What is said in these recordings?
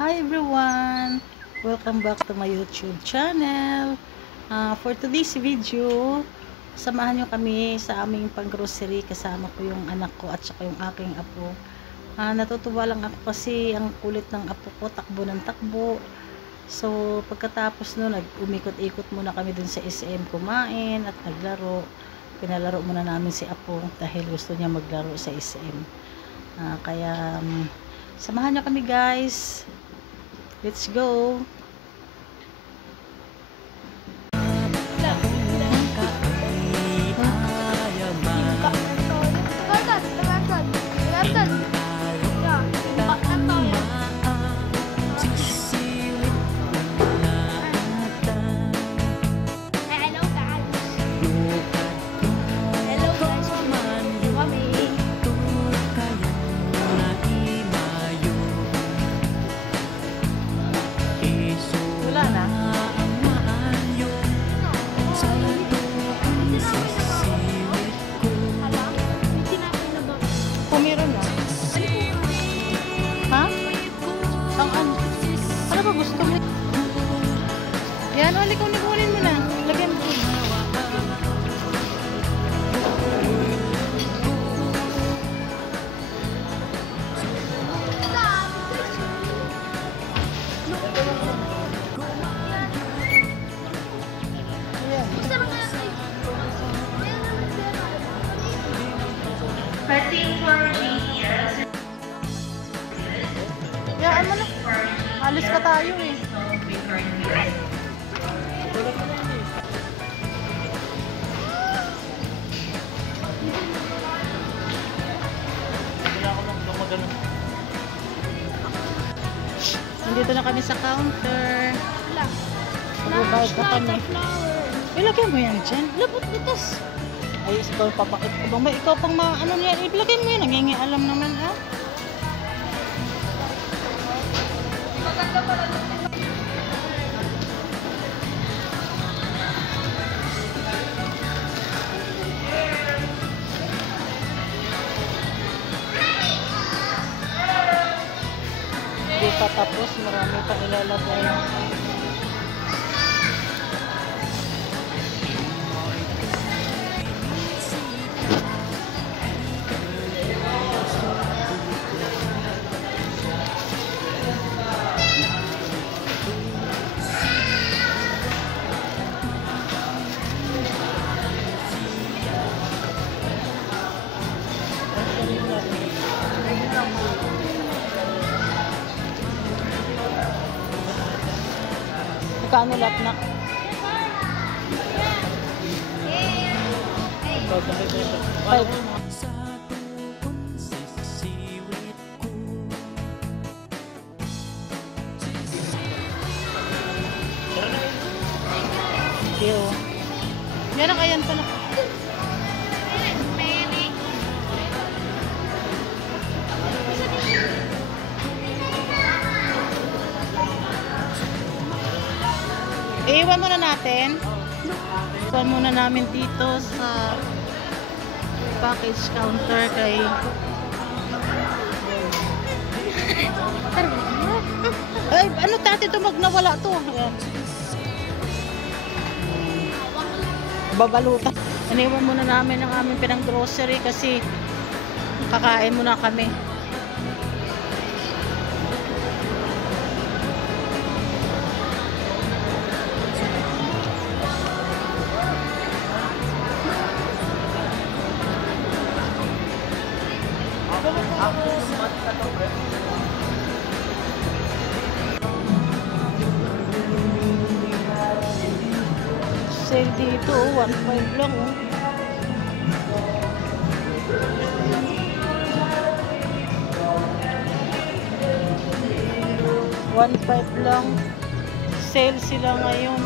Hi everyone! Welcome back to my YouTube channel. For today's video, samahan nyo kami sa aming pang-grocery. Kasama ko yung anak ko at saka yung aking apo. Natutuwa lang ako kasi ang kulit ng apo ko, takbo ng takbo. So pagkatapos nun, umikot-ikot muna kami dun sa SM kumain at naglaro. Pinalaro muna namin si apo dahil gusto niya maglaro sa SM. Samahan nyo kami guys. Let's go! Gusto mo? Yan, ulit kung nikunin mo na. Lagyan mo. Yan mo na. Alis ka tayo eh. Nandito na kami sa counter. Magbabayad na kami. Ilagay mo yan dyan. Labot butas. Ay, ikaw papakit ko bang ba? Ikaw pang ano niya. Ilagay mo yan. Nangingialam naman ah. Maganda pala doon. Hindi pa tapos, marami pa ilalagay. Kano lap na? Yan ang ayan pala. Iwan muna natin. Iwan muna namin dito sa package counter kay ay, ano tati ito magnawala to. Babalutan. Iniwan muna namin ang aming pinang grocery kasi kakain muna kami. Sale dito, 1.5 lang oh. $1.5 lang. Sale sila ngayon.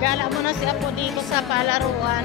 Gala mo na si Apo dito sa palaruan.